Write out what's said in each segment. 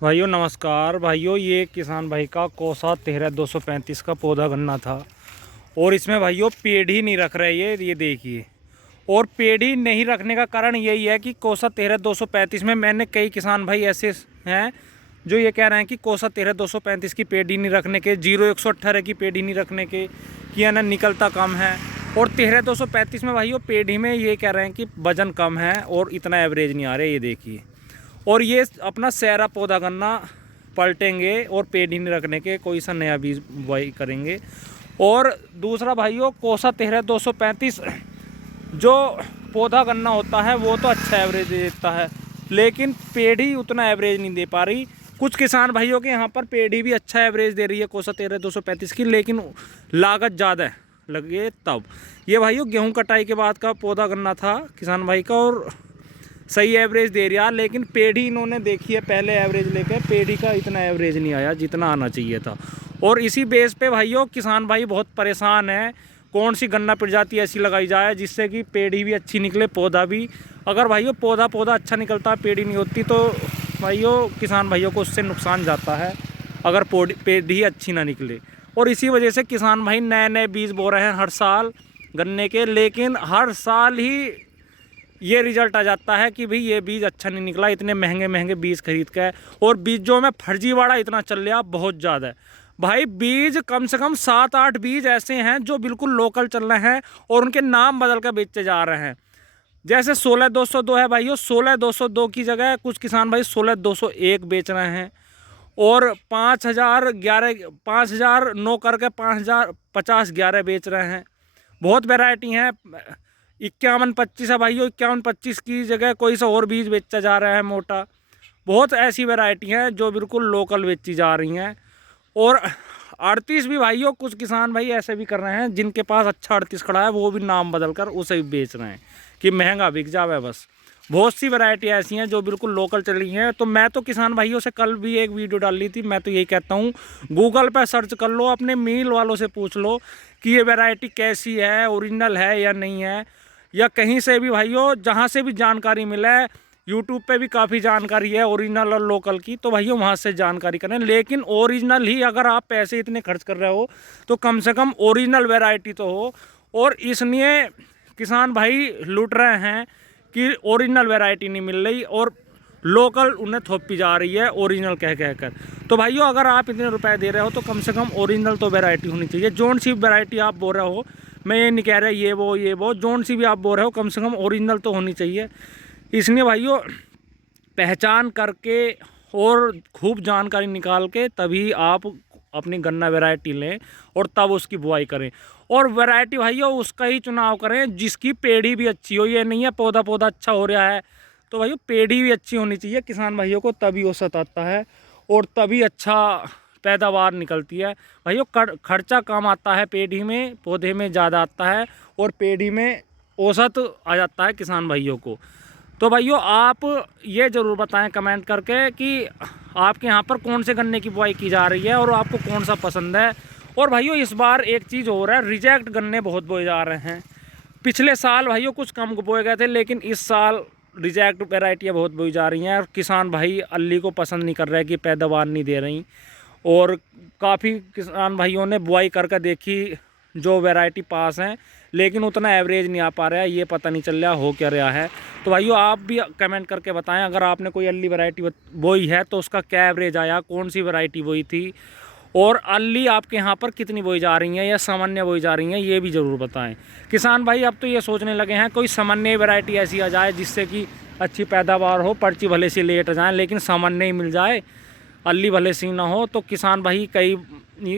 भाइयों नमस्कार। भाइयों ये किसान भाई का कोसा 13-235 का पौधा गन्ना था और इसमें भाइयों पेड़ ही नहीं रख रहे ये देखिए। और पेड़ ही नहीं रखने का कारण यही है कि कोसा 13-235 में मैंने कई किसान भाई ऐसे हैं जो ये कह रहे हैं कि कोसा 13-235 की पेड़ ही नहीं रखने के, 0-118 की पेड़ ही नहीं रखने के कि है ना निकलता कम है। और 13-235 में भाइयों पेड़ ही में ये कह रहे हैं कि वजन कम है और इतना एवरेज नहीं आ रहा है, ये देखिए। और ये अपना सहरा पौधा गन्ना पलटेंगे और पेड़ ही नहीं रखने के, कोई सा नया बीज बुआई करेंगे। और दूसरा भाइयों कोसा 13-235 जो पौधा गन्ना होता है वो तो अच्छा एवरेज दे देता है, लेकिन पेड़ ही उतना एवरेज नहीं दे पा रही। कुछ किसान भाइयों के यहाँ पर पेड़ ही भी अच्छा एवरेज दे रही है कोसा 13-235 की, लेकिन लागत ज़्यादा लगे तब। ये भाइयों गेहूं कटाई के बाद का पौधा गन्ना था किसान भाई का और सही एवरेज दे रहा, लेकिन पेड़ी इन्होंने देखी है पहले एवरेज लेकर, पेड़ी का इतना एवरेज नहीं आया जितना आना चाहिए था। और इसी बेस पे भाइयों किसान भाई बहुत परेशान है, कौन सी गन्ना प्रजाति ऐसी लगाई जाए जिससे कि पेड़ी भी अच्छी निकले, पौधा भी। अगर भाइयों पौधा अच्छा निकलता, पेड़ी नहीं होती, तो भाइयों किसान भाइयों को उससे नुकसान जाता है अगर पेड़ी अच्छी ना निकले। और इसी वजह से किसान भाई नए नए बीज बो रहे हैं हर साल गन्ने के, लेकिन हर साल ही ये रिजल्ट आ जाता है कि भाई ये बीज अच्छा नहीं निकला, इतने महंगे महंगे बीज खरीद के। और बीजों में फर्जीवाड़ा इतना चल रहा बहुत ज़्यादा है भाई। बीज कम से कम 7-8 बीज ऐसे हैं जो बिल्कुल लोकल चल रहे हैं और उनके नाम बदल कर बेचे जा रहे हैं। जैसे 16-202 है भाइयों, 16-202 की जगह कुछ किसान भाई 16-201 बेच रहे हैं। और 5,009 करके 5,050-11 बेच रहे हैं। बहुत वैरायटी हैं। 51-25 है भाइयों, 51-25 की जगह कोई सा और बीज बेचा जा रहा है मोटा। बहुत ऐसी वैरायटी हैं जो बिल्कुल लोकल बेची जा रही हैं। और 38 भी भाइयों कुछ किसान भाई ऐसे भी कर रहे हैं जिनके पास अच्छा 38 खड़ा है, वो भी नाम बदल कर उसे भी बेच रहे हैं कि महंगा बिक जावे बस। बहुत सी वैरायटी ऐसी हैं जो बिल्कुल लोकल चली हैं। तो मैं तो किसान भाइयों से कल भी एक वीडियो डाल ली थी, मैं तो यही कहता हूँ गूगल पर सर्च कर लो, अपने मिल वालों से पूछ लो कि ये वैरायटी कैसी है, ओरिजिनल है या नहीं है। या कहीं से भी भाइयों जहाँ से भी जानकारी मिले, यूट्यूब पे भी काफ़ी जानकारी है ओरिजिनल और लोकल की, तो भाइयों वहाँ से जानकारी करें। लेकिन ओरिजिनल ही, अगर आप पैसे इतने खर्च कर रहे हो तो कम से कम ओरिजिनल वैरायटी तो हो। और इसलिए किसान भाई लूट रहे हैं कि ओरिजिनल वैरायटी नहीं मिल रही और लोकल उन्हें थोपी जा रही है ओरिजिनल कह कर। तो भाइयों अगर आप इतने रुपए दे रहे हो तो कम से कम ओरिजिनल तो वैरायटी होनी चाहिए। जोन सी वैरायटी आप बोल रहे हो, मैं ये नहीं कह रहा ये वो जोन सी भी आप बोल रहे हो, कम से कम ओरिजिनल तो होनी चाहिए। इसलिए भाइयों पहचान करके और खूब जानकारी निकाल के तभी आप अपनी गन्ना वैरायटी लें और तब उसकी बुआई करें। और वैरायटी भाइयों उसका ही चुनाव करें जिसकी पेड़ी भी अच्छी हो। ये नहीं है पौधा अच्छा हो रहा है तो भाइयों पेड़ी भी अच्छी होनी चाहिए किसान भाइयों को, तभी औसत आता है और तभी अच्छा पैदावार निकलती है। भाइयों खर्चा कम आता है पेड़ी में, पौधे में ज़्यादा आता है और पेड़ी में औसत आ जाता है किसान भाइयों को। तो भाइयों आप ये ज़रूर बताएं कमेंट करके कि आपके यहाँ पर कौन से गन्ने की बुआई की जा रही है और आपको कौन सा पसंद है। और भाइयों इस बार एक चीज़ हो रहा है, रिजेक्ट गन्ने बहुत बोए जा रहे हैं। पिछले साल भाइयों कुछ कम बोए गए थे, लेकिन इस साल रिजेक्ट वैरायटियाँ बहुत बोई जा रही हैं और किसान भाई अल्ली को पसंद नहीं कर रहे कि पैदावार नहीं दे रही। और काफ़ी किसान भाइयों ने बुआई करके देखी जो वैरायटी पास हैं, लेकिन उतना एवरेज नहीं आ पा रहा है, ये पता नहीं चल रहा हो क्या रहा है। तो भाइयों आप भी कमेंट करके बताएं अगर आपने कोई अल्ली वैरायटी बोई है तो उसका क्या एवरेज आया, कौन सी वैरायटी बोई थी, और अल्ली आपके यहाँ पर कितनी बोई जा रही हैं या सामान्य बोई जा रही हैं, ये भी ज़रूर बताएं। किसान भाई अब तो ये सोचने लगे हैं कोई सामान्य वैरायटी ऐसी आ जाए जिससे कि अच्छी पैदावार हो, पर्ची भले से लेट जाएँ लेकिन सामान्य ही मिल जाए, अल्ली भले सी ना हो। तो किसान भाई कई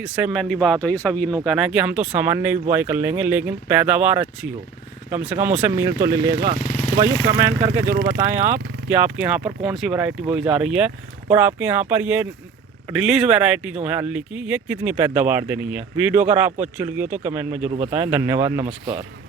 से मेरी बात हुई, सब इन्हों कहना है कि हम तो सामान्य भी बुआई कर लेंगे लेकिन पैदावार अच्छी हो, कम से कम उसे मील तो ले लेगा। तो भाई कमेंट करके ज़रूर बताएं आप कि आपके यहाँ पर कौन सी वैरायटी बोई जा रही है और आपके यहाँ पर ये रिलीज वैरायटी जो है अल्ली की ये कितनी पैदावार देनी है। वीडियो अगर आपको अच्छी लगी हो तो कमेंट में ज़रूर बताएं। धन्यवाद, नमस्कार।